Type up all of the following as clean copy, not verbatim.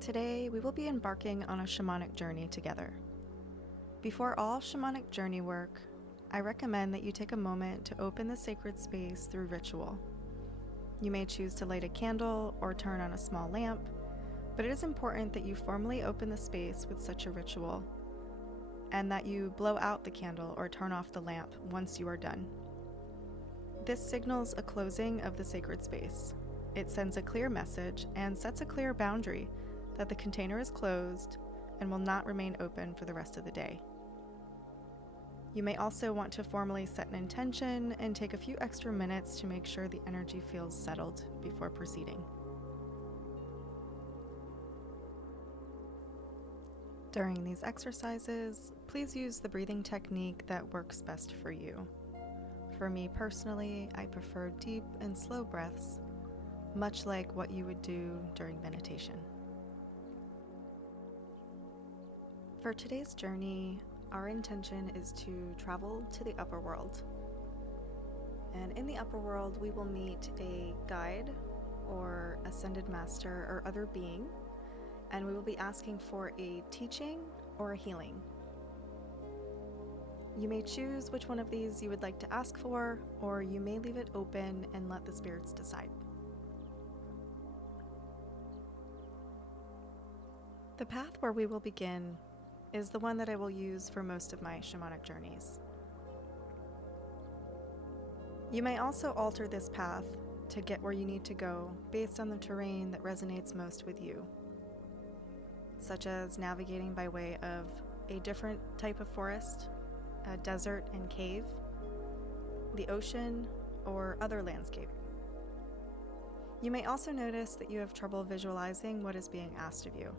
Today, we will be embarking on a shamanic journey together. Before all shamanic journey work, I recommend that you take a moment to open the sacred space through ritual. You may choose to light a candle or turn on a small lamp, but it is important that you formally open the space with such a ritual, and that you blow out the candle or turn off the lamp once you are done. This signals a closing of the sacred space. It sends a clear message and sets a clear boundary that the container is closed and will not remain open for the rest of the day. You may also want to formally set an intention and take a few extra minutes to make sure the energy feels settled before proceeding. During these exercises, please use the breathing technique that works best for you. For me personally, I prefer deep and slow breaths, much like what you would do during meditation. For today's journey, our intention is to travel to the upper world. And in the upper world, we will meet a guide or ascended master or other being, and we will be asking for a teaching or a healing. You may choose which one of these you would like to ask for, or you may leave it open and let the spirits decide. The path where we will begin is the one that I will use for most of my shamanic journeys. You may also alter this path to get where you need to go based on the terrain that resonates most with you, such as navigating by way of a different type of forest, a desert and cave, the ocean, or other landscape. You may also notice that you have trouble visualizing what is being asked of you.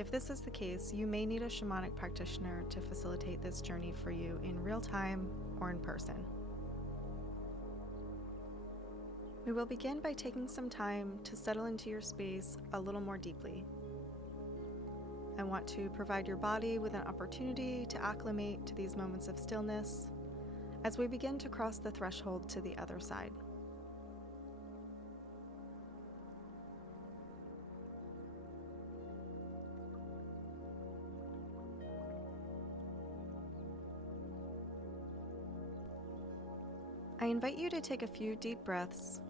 If this is the case, you may need a shamanic practitioner to facilitate this journey for you in real time or in person. We will begin by taking some time to settle into your space a little more deeply. I want to provide your body with an opportunity to acclimate to these moments of stillness as we begin to cross the threshold to the other side. I invite you to take a few deep breaths,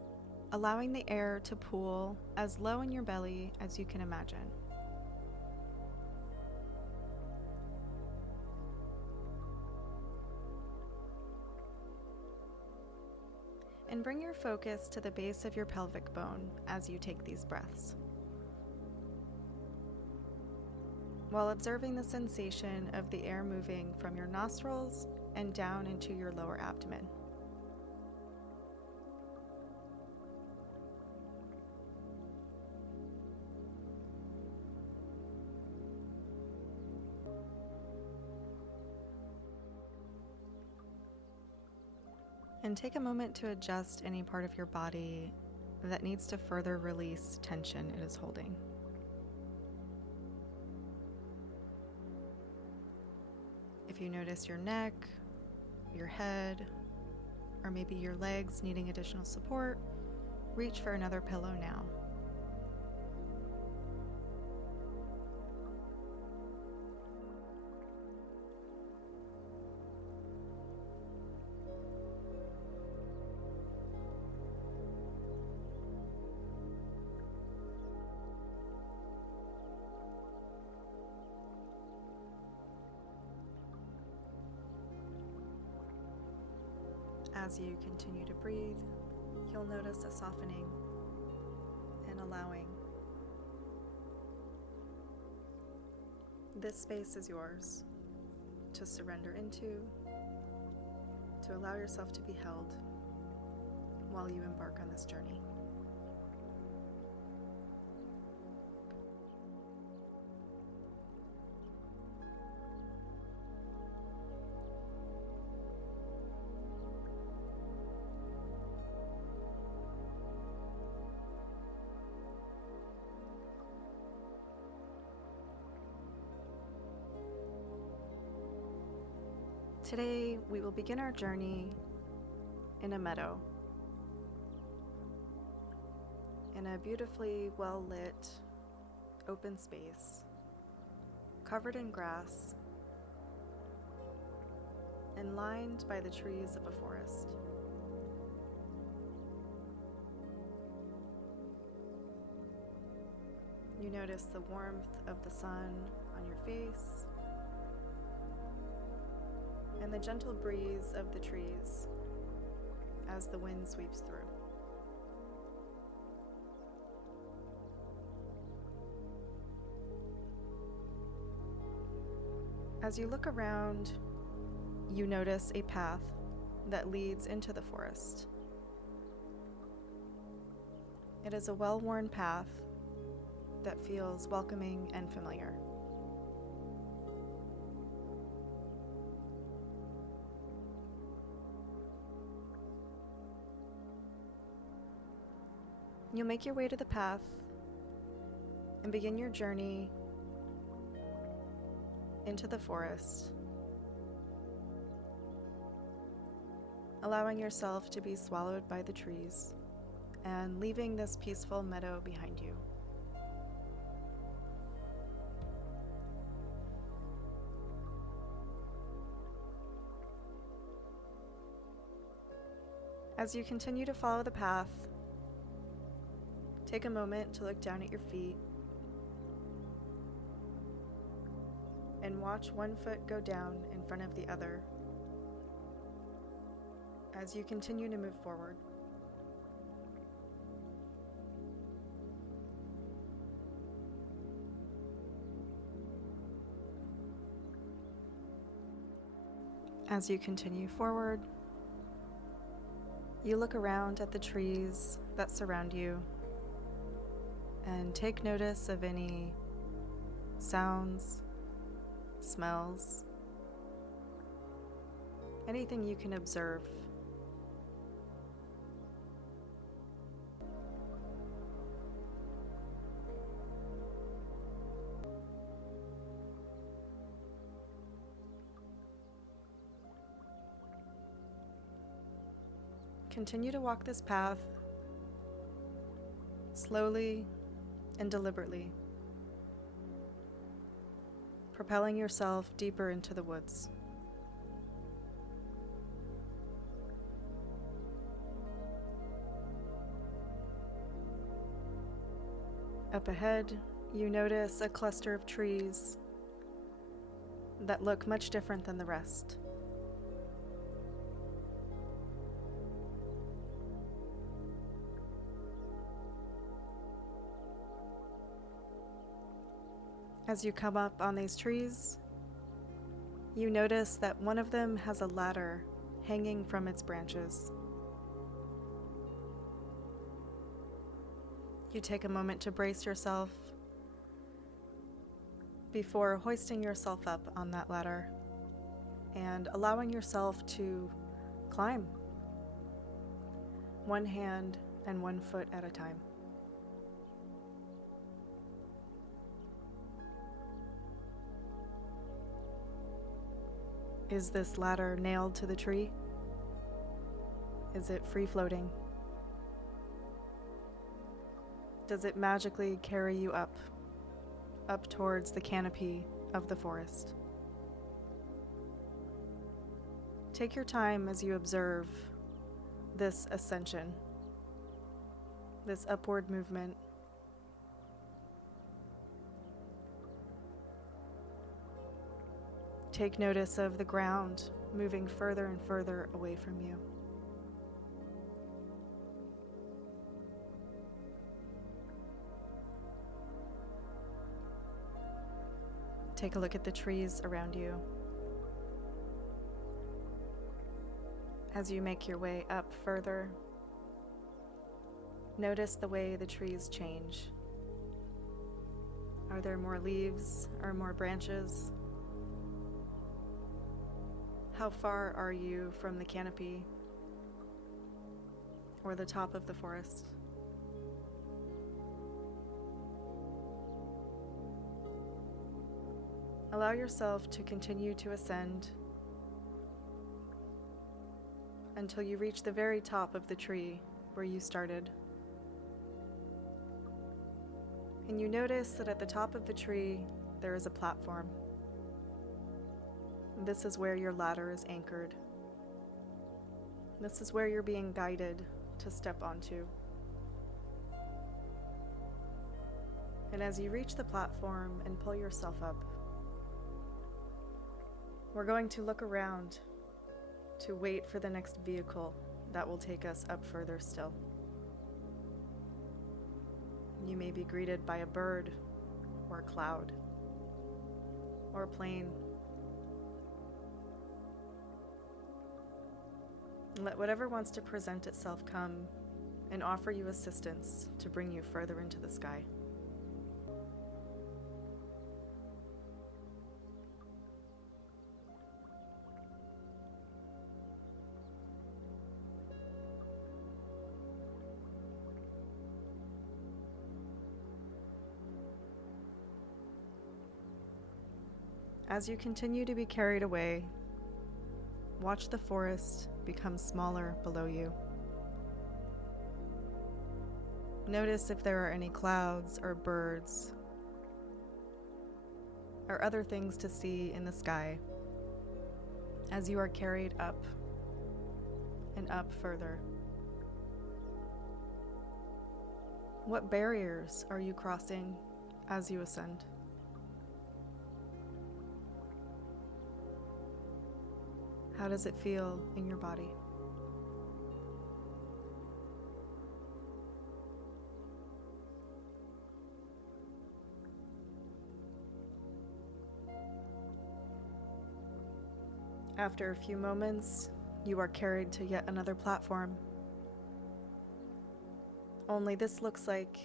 allowing the air to pool as low in your belly as you can imagine. And bring your focus to the base of your pelvic bone as you take these breaths, while observing the sensation of the air moving from your nostrils and down into your lower abdomen. And take a moment to adjust any part of your body that needs to further release tension it is holding. If you notice your neck, your head, or maybe your legs needing additional support, reach for another pillow now. As you continue to breathe, you'll notice a softening and allowing. This space is yours to surrender into, to allow yourself to be held while you embark on this journey. Today, we will begin our journey in a meadow, in a beautifully well-lit open space, covered in grass, and lined by the trees of a forest. You notice the warmth of the sun on your face and the gentle breeze of the trees as the wind sweeps through. As you look around, you notice a path that leads into the forest. It is a well-worn path that feels welcoming and familiar. You'll make your way to the path and begin your journey into the forest, allowing yourself to be swallowed by the trees and leaving this peaceful meadow behind you. As you continue to follow the path, take a moment to look down at your feet and watch one foot go down in front of the other as you continue to move forward. As you continue forward, you look around at the trees that surround you and take notice of any sounds, smells, anything you can observe. Continue to walk this path slowly and deliberately, propelling yourself deeper into the woods. Up ahead, you notice a cluster of trees that look much different than the rest. As you come up on these trees, you notice that one of them has a ladder hanging from its branches. You take a moment to brace yourself before hoisting yourself up on that ladder and allowing yourself to climb, one hand and 1 foot at a time. Is this ladder nailed to the tree? Is it free floating? Does it magically carry you up towards the canopy of the forest? Take your time as you observe this ascension, this upward movement. Take notice of the ground moving further and further away from you. Take a look at the trees around you. As you make your way up further, notice the way the trees change. Are there more leaves or more branches? How far are you from the canopy or the top of the forest? Allow yourself to continue to ascend until you reach the very top of the tree where you started. And you notice that at the top of the tree, there is a platform. This is where your ladder is anchored. This is where you're being guided to step onto. And as you reach the platform and pull yourself up, we're going to look around to wait for the next vehicle that will take us up further still. You may be greeted by a bird, or a cloud, or a plane. Let whatever wants to present itself come and offer you assistance to bring you further into the sky. As you continue to be carried away, watch the forest become smaller below you. Notice if there are any clouds or birds or other things to see in the sky as you are carried up and up further. What barriers are you crossing as you ascend? How does it feel in your body? After a few moments, you are carried to yet another platform. Only this looks like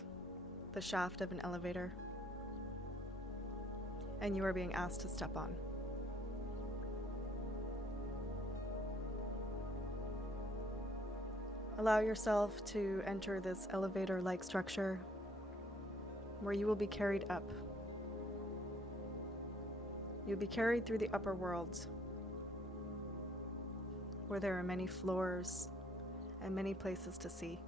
the shaft of an elevator, and you are being asked to step on. Allow yourself to enter this elevator-like structure where you will be carried up. You'll be carried through the upper world, where there are many floors and many places to see.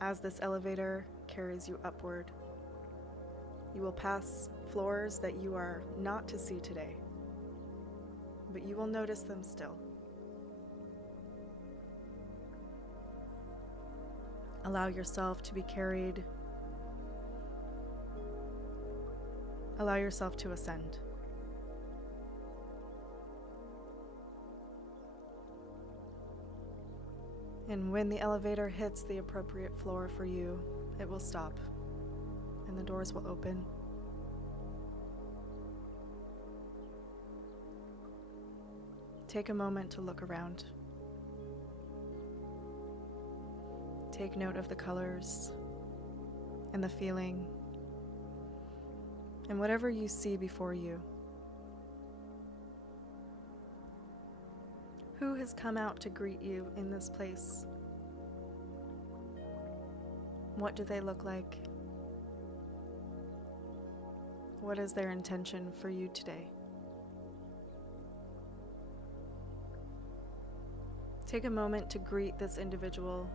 As this elevator carries you upward, you will pass floors that you are not to see today, but you will notice them still. Allow yourself to be carried. Allow yourself to ascend. And when the elevator hits the appropriate floor for you, it will stop and the doors will open. Take a moment to look around. Take note of the colors and the feeling and whatever you see before you. Who has come out to greet you in this place? What do they look like? What is their intention for you today? Take a moment to greet this individual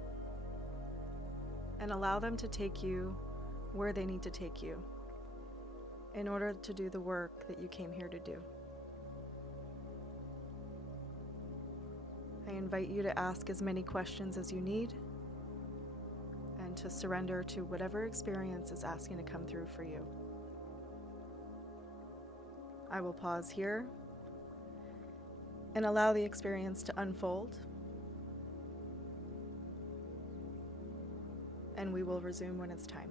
and allow them to take you where they need to take you in order to do the work that you came here to do. I invite you to ask as many questions as you need and to surrender to whatever experience is asking to come through for you. I will pause here and allow the experience to unfold, and we will resume when it's time.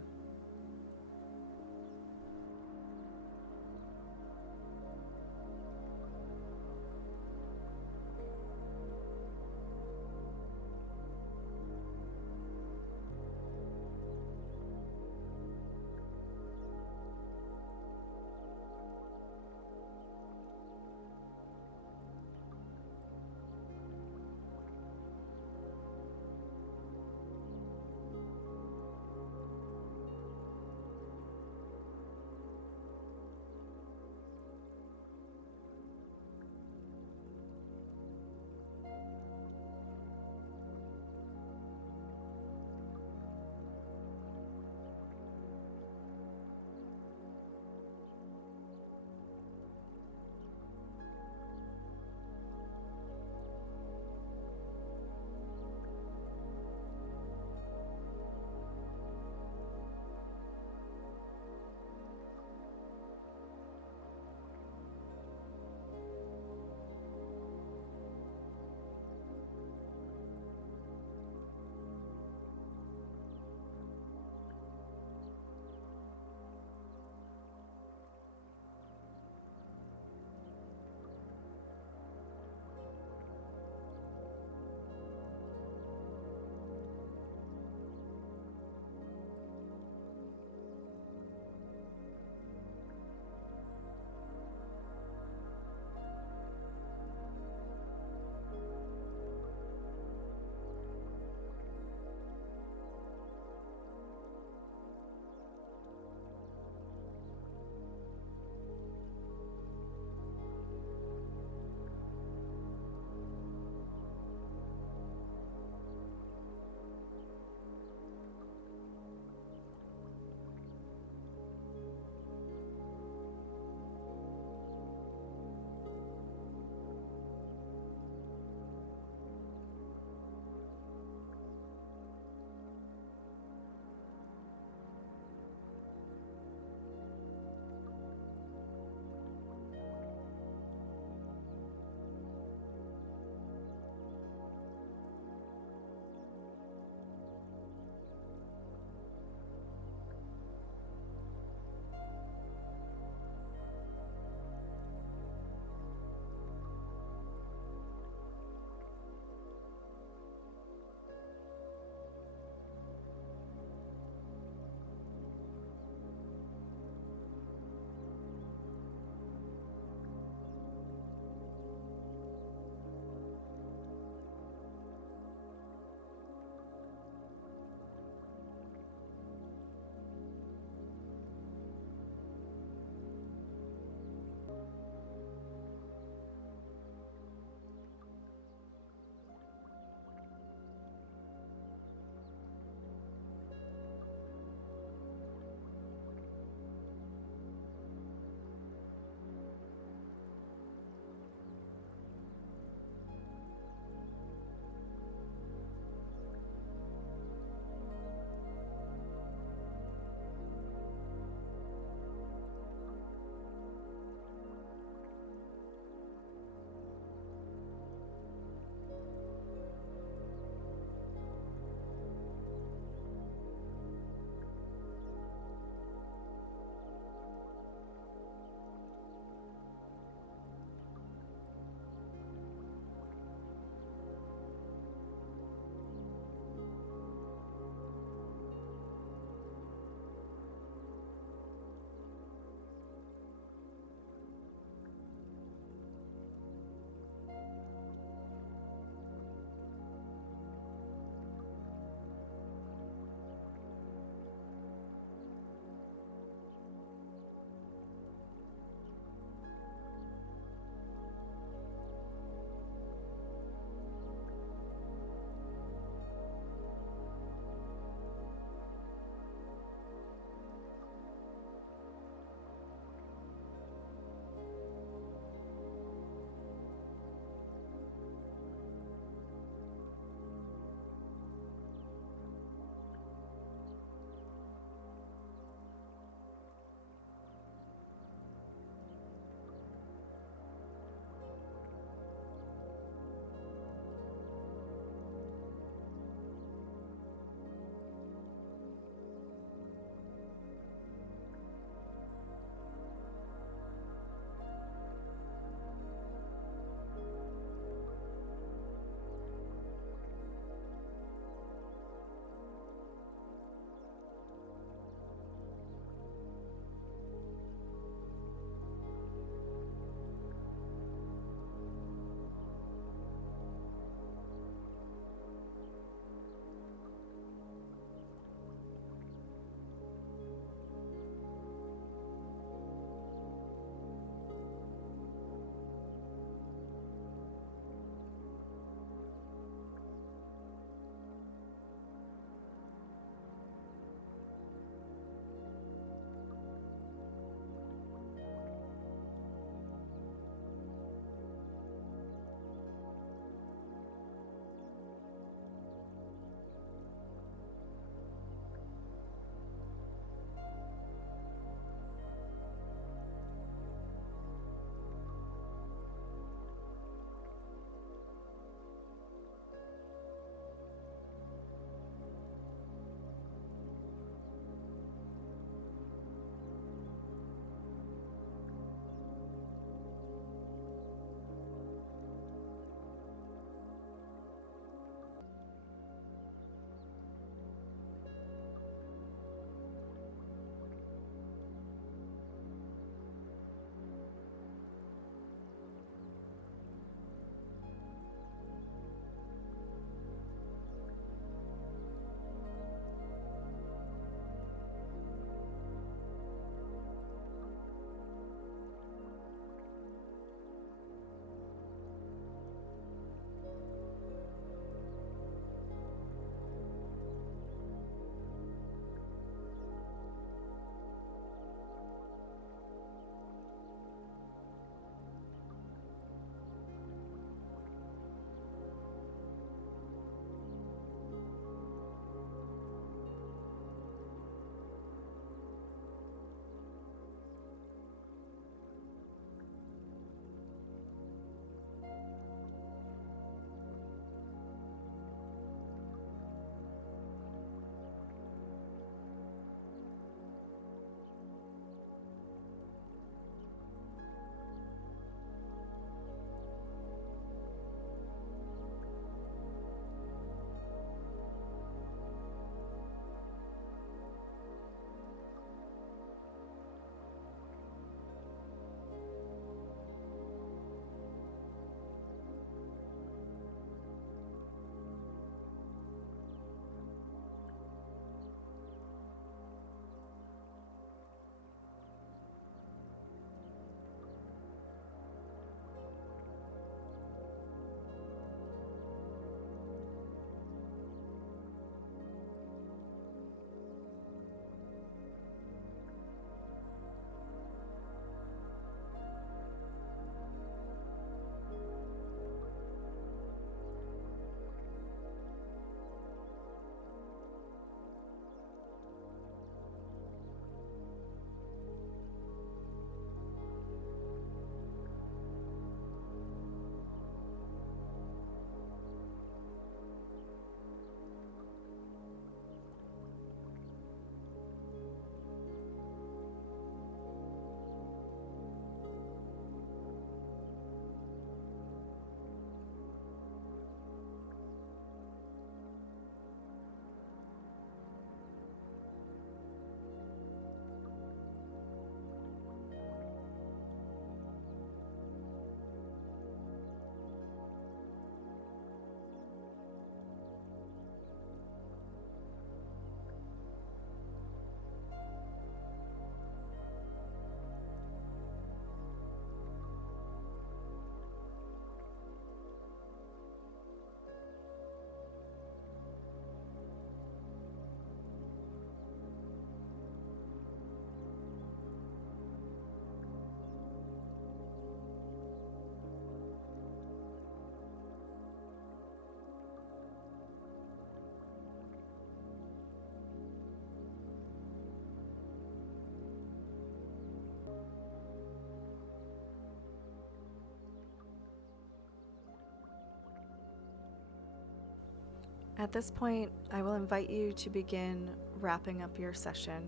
At this point, I will invite you to begin wrapping up your session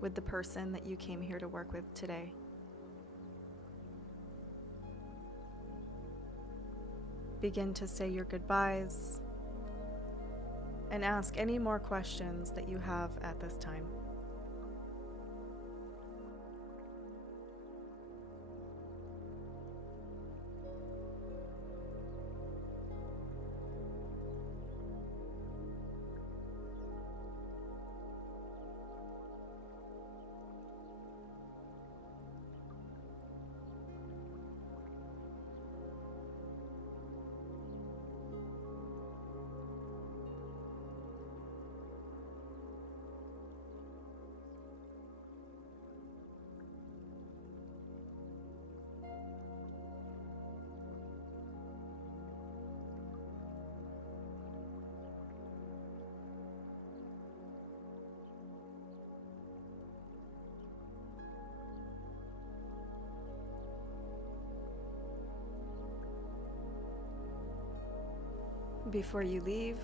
with the person that you came here to work with today. Begin to say your goodbyes and ask any more questions that you have at this time. Before you leave,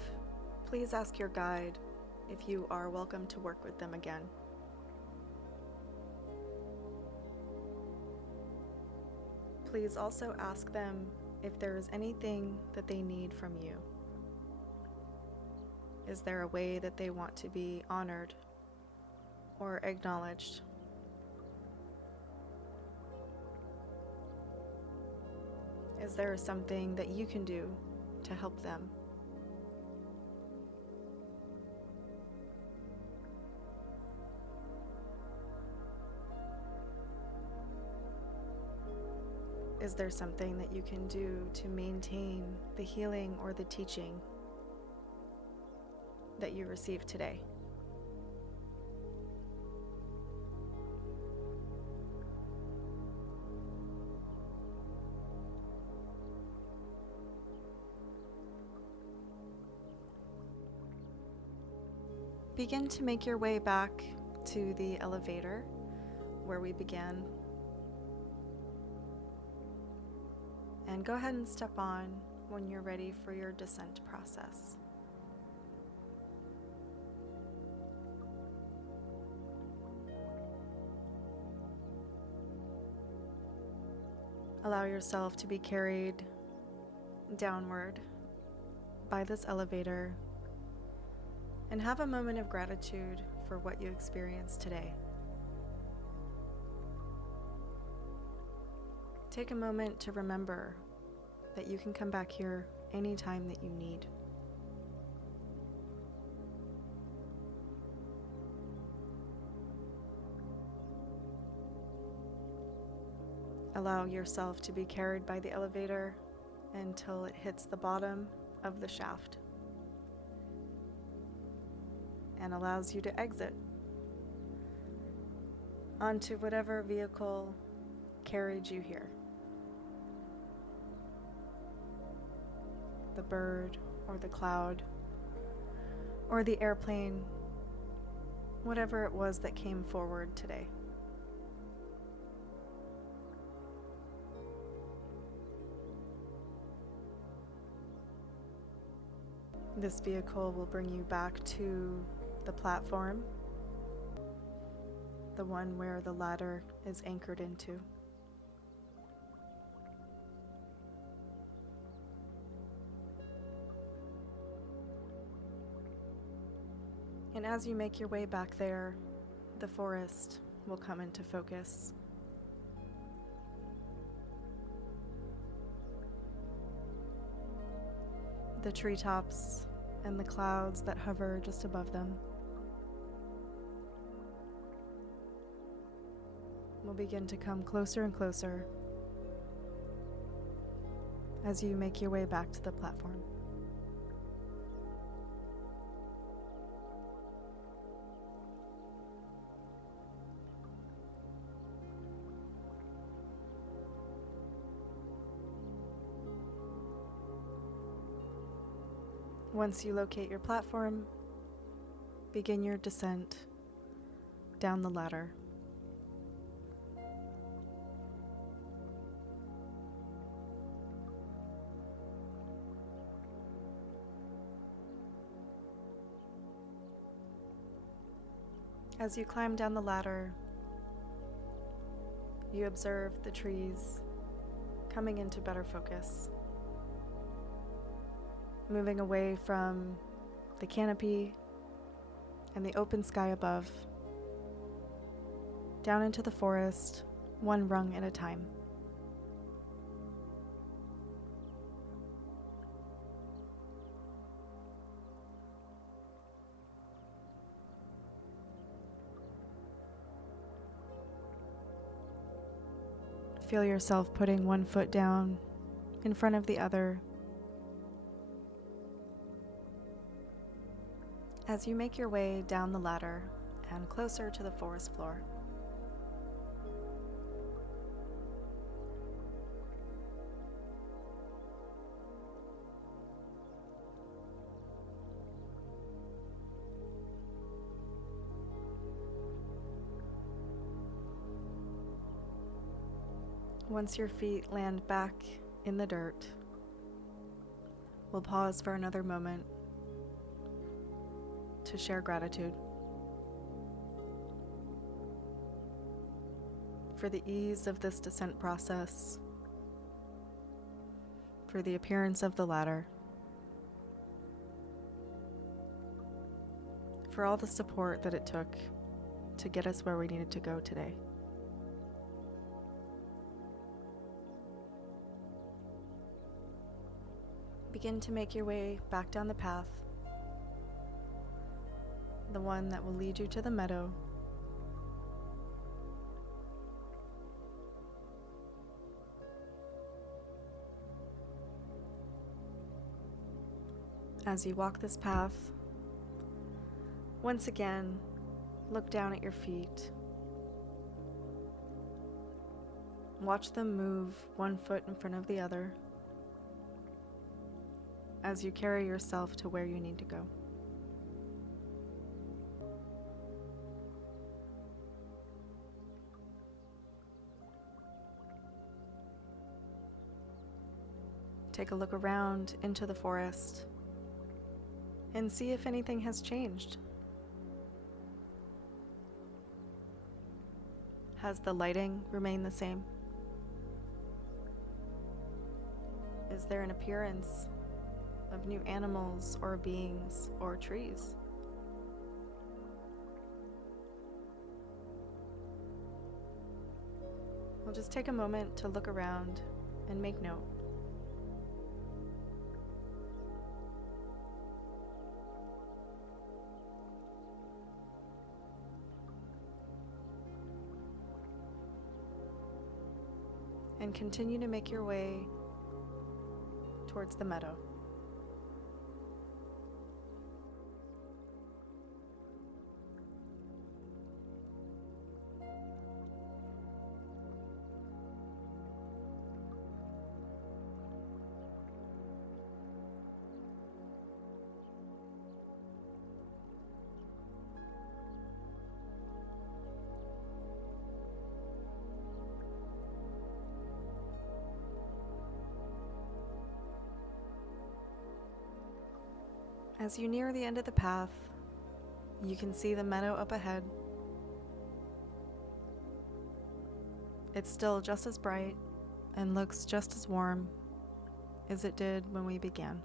please ask your guide if you are welcome to work with them again. Please also ask them if there is anything that they need from you. Is there a way that they want to be honored or acknowledged? Is there something that you can do to help them? Is there something that you can do to maintain the healing or the teaching that you received today? Begin to make your way back to the elevator where we began. And go ahead and step on when you're ready for your descent process. Allow yourself to be carried downward by this elevator and have a moment of gratitude for what you experienced today. Take a moment to remember that you can come back here anytime that you need. Allow yourself to be carried by the elevator until it hits the bottom of the shaft and allows you to exit onto whatever vehicle carried you here. The bird or the cloud or the airplane, whatever it was that came forward today. This vehicle will bring you back to the platform, the one where the ladder is anchored into. And as you make your way back there, the forest will come into focus. The treetops and the clouds that hover just above them will begin to come closer and closer as you make your way back to the platform. Once you locate your platform, begin your descent down the ladder. As you climb down the ladder, you observe the trees coming into better focus, moving away from the canopy and the open sky above, down into the forest, one rung at a time. Feel yourself putting one foot down in front of the other as you make your way down the ladder and closer to the forest floor. Once your feet land back in the dirt, we'll pause for another moment to share gratitude for the ease of this descent process, for the appearance of the ladder, for all the support that it took to get us where we needed to go today. Begin to make your way back down the path, the one that will lead you to the meadow. As you walk this path, once again, look down at your feet. Watch them move one foot in front of the other as you carry yourself to where you need to go. Take a look around into the forest and see if anything has changed. Has the lighting remained the same? Is there an appearance of new animals or beings or trees? We'll just take a moment to look around and make note. And continue to make your way towards the meadow. As you near the end of the path, you can see the meadow up ahead. It's still just as bright and looks just as warm as it did when we began.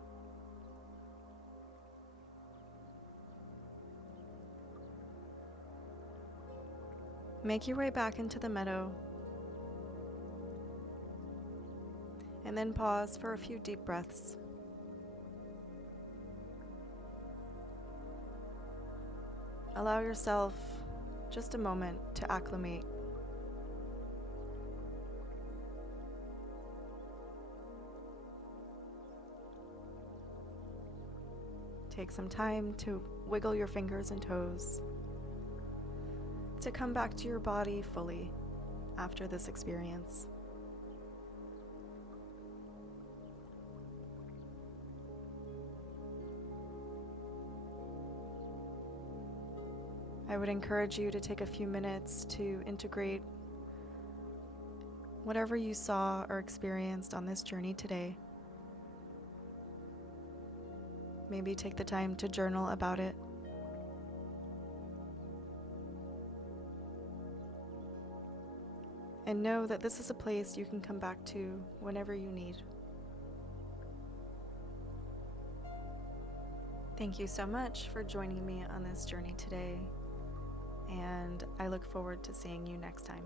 Make your way back into the meadow and then pause for a few deep breaths. Allow yourself just a moment to acclimate. Take some time to wiggle your fingers and toes, to come back to your body fully after this experience. I would encourage you to take a few minutes to integrate whatever you saw or experienced on this journey today. Maybe take the time to journal about it. and know that this is a place you can come back to whenever you need. Thank you so much for joining me on this journey today, and I look forward to seeing you next time.